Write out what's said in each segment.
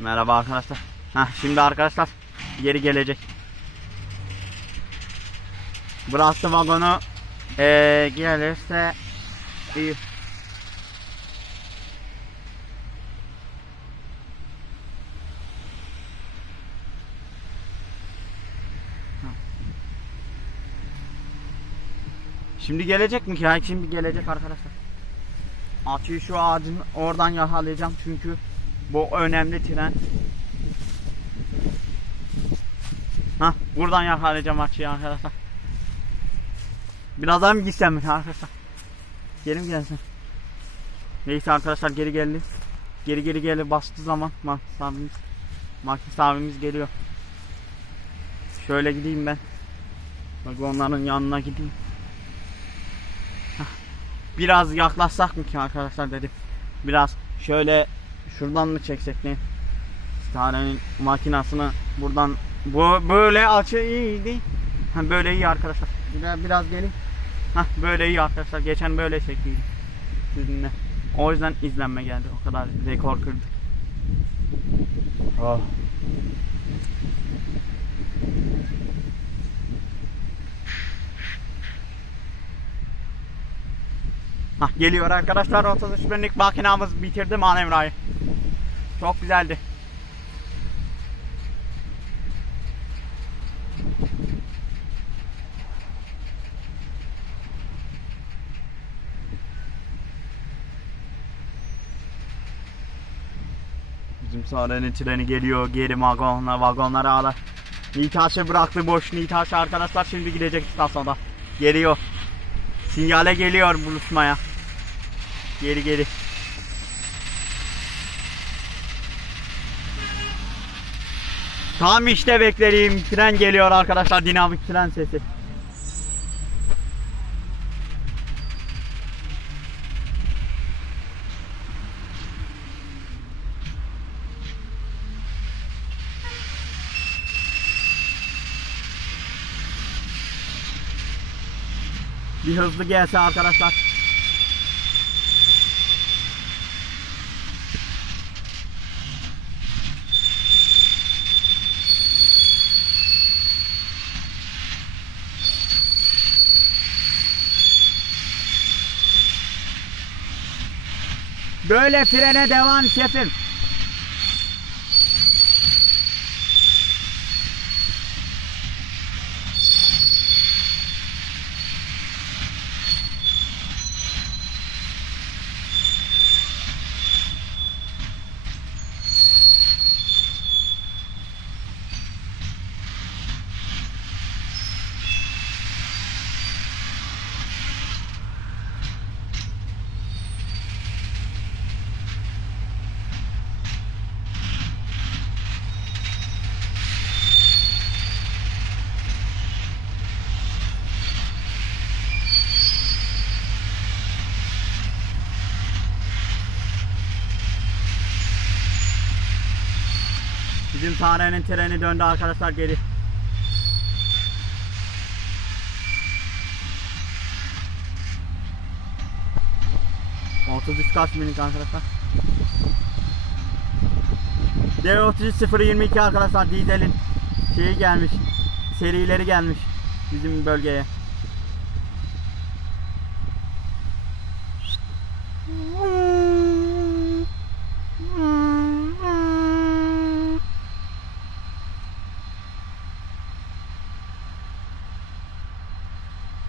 Merhaba arkadaşlar. Heh, şimdi arkadaşlar geri gelecek. Bıraktı vagonu. Ee, gelirse iyi. Şimdi gelecek mi ki? Şimdi gelecek arkadaşlar. Atıyı şu ağacın oradan yakalayacağım çünkü bu önemli tren. Hah buradan yakalayacağım açıyı arkadaşlar. Birazdan mı gitsem arkadaşlar? Geri mi gelsin? Neyse arkadaşlar geri geldi. Geri geri geri bastığı zaman Markis abimiz Markis abimiz geliyor. Şöyle gideyim ben. Bak onların yanına gideyim. Biraz yaklaşsak mı ki arkadaşlar dedim. Biraz şöyle şuradan mı çeksek ne? Stare'nin makinasını buradan bu böyle açı iyiydi. Ha, böyle iyi arkadaşlar. Biraz, biraz gelin. Hah böyle iyi arkadaşlar. Geçen böyle çektiydim. Sizinle. O yüzden izlenme geldi. O kadar rekor kırdık. Oh. Hah geliyor arkadaşlar 33 binlik makinamız bitirdi manevrayı. Çok güzeldi. Bizim Sare'nin treni geliyor geri vagonlar vagonları alır. Nitaş'ı bıraktı boş Nitaş arkadaşlar şimdi gidecek istasyonda. Geliyor. Sinyale geliyor buluşmaya. Geri geri. Tam işte beklediğim tren geliyor arkadaşlar dinamik tren sesi. Bir hızlı gelse arkadaşlar. Böyle frene devam şefim. Bizim Sare'nin treni döndü arkadaşlar geri. Otuz kaç minik arkadaşlar? D33 022 arkadaşlar dizelin şeyi gelmiş. Serileri gelmiş bizim bölgeye.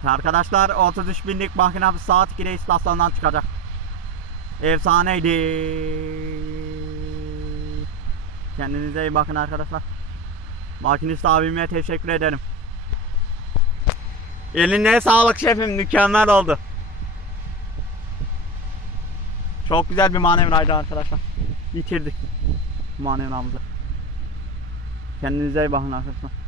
Arkadaşlar 33 binlik makine saat 2'de istasyondan çıkacak. Efsaneydi. Kendinize iyi bakın arkadaşlar. Makinist abime teşekkür ederim. Eline sağlık şefim mükemmel oldu. Çok güzel bir manevraydı arkadaşlar. Bitirdik manevramızı. Kendinize iyi bakın arkadaşlar.